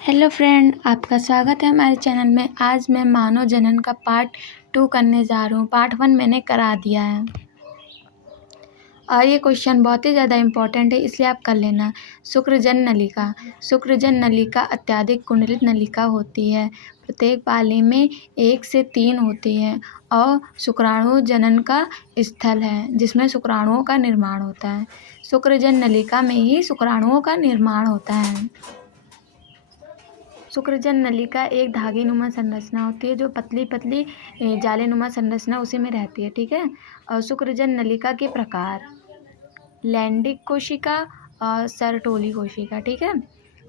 Hello friend, आपका स्वागत है हमारे चैनल में। आज मैं मानव जनन का पार्ट 2 करने जा रहा हूँ। पार्ट 1 मैंने करा दिया है और ये क्वेश्चन बहुत ही ज़्यादा इम्पोर्टेंट है, इसलिए आप कर लेना। शुक्रजन नलिका अत्यधिक कुंडलित नलिका होती है। प्रत्येक पाली में 1 से 3 होती है और शुक्राणु जनन का स्थल है, जिसमें शुक्राणुओं का निर्माण होता है। शुक्रजन नलिका में ही शुक्राणुओं का निर्माण होता है। शुक्रजन नलिका एक धागेनुमा संरचना होती है, जो पतली पतली जालीनुमा संरचना उसी में रहती है। ठीक है। और शुक्रजन नलिका के प्रकार: लैंडिक कोशिका और सरटोली कोशिका। ठीक है।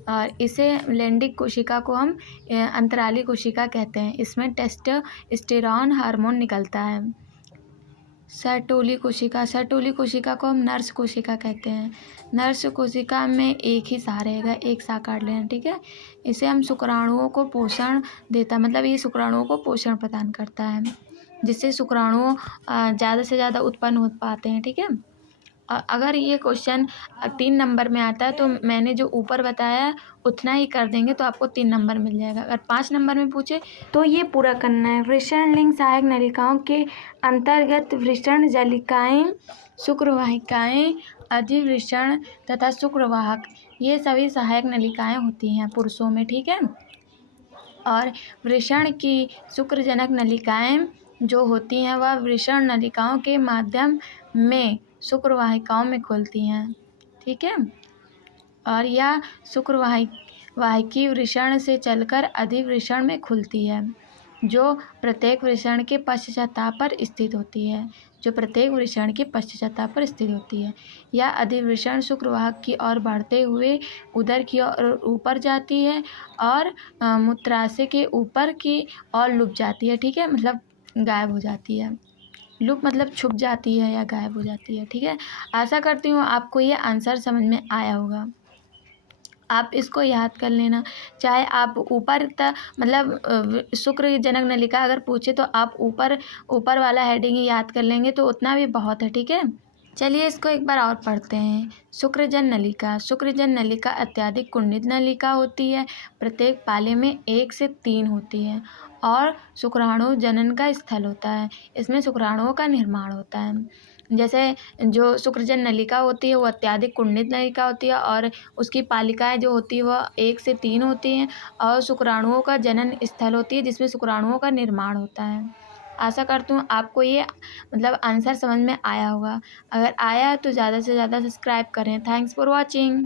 और इसे लैंडिक कोशिका को हम अंतराली कोशिका कहते हैं। इसमें टेस्टोस्टेरोन हार्मोन निकलता है। सर्टोली कोशिका को हम नर्स कोशिका कहते हैं। नर्स कोशिका में एक ही सा रहेगा, एक सा काट लेना। ठीक है। इसे हम शुक्राणुओं को पोषण देता है, मतलब ये शुक्राणुओं को पोषण प्रदान करता है, जिससे शुक्राणु ज़्यादा से ज़्यादा उत्पन्न हो पाते हैं। ठीक है। अगर ये क्वेश्चन 3 नंबर में आता है तो मैंने जो ऊपर बताया उतना ही कर देंगे तो आपको 3 नंबर मिल जाएगा। अगर 5 नंबर में पूछे तो ये पूरा करना है। वृषण लिंग सहायक नलिकाओं के अंतर्गत वृषण जलिकाएँ, शुक्रवाहिकाएँ, अधिवृषण तथा शुक्रवाहक, ये सभी सहायक नलिकाएँ होती हैं पुरुषों में। ठीक है। और वृषण की शुक्रजनक नलिकाएँ जो होती हैं वह वृषण नलिकाओं के माध्यम में शुक्रवाहिकाओं में खुलती हैं। ठीक है। और यह शुक्रवाहिकी वृषण से चलकर अधिवृषण में खुलती है, जो प्रत्येक वृषण के पश्चता पर स्थित होती है। यह अधिवृषण शुक्रवाहक की ओर बढ़ते हुए उदर की ओर ऊपर जाती है और मूत्राशय के ऊपर की ओर लुप जाती है। ठीक है। मतलब गायब हो जाती है। लुप मतलब छुप जाती है या गायब हो जाती है। ठीक है। आशा करती हूँ आपको ये आंसर समझ में आया होगा। आप इसको याद कर लेना। चाहे आप ऊपर तक मतलब शुक्रजनक नलिका अगर पूछे तो आप ऊपर वाला हेडिंग ही याद कर लेंगे तो उतना भी बहुत है। ठीक है। चलिए इसको एक बार और पढ़ते हैं। शुक्रजन नलिका अत्यधिक कुंडित नलिका होती है। प्रत्येक पाले में 1 से 3 होती है और शुक्राणु जनन का स्थल होता है। इसमें शुक्राणुओं का निर्माण होता है। जैसे जो शुक्रजन नलिका होती है वो अत्यधिक कुंडित नलिका होती है और उसकी पालिकाएँ जो होती है वह 1 से 3 होती हैं और शुक्राणुओं का जनन स्थल होती है, जिसमें शुक्राणुओं का निर्माण होता है। आशा करती हूँ आपको ये मतलब आंसर समझ में आया होगा। अगर आया तो ज़्यादा से ज़्यादा सब्सक्राइब करें। Thanks for watching.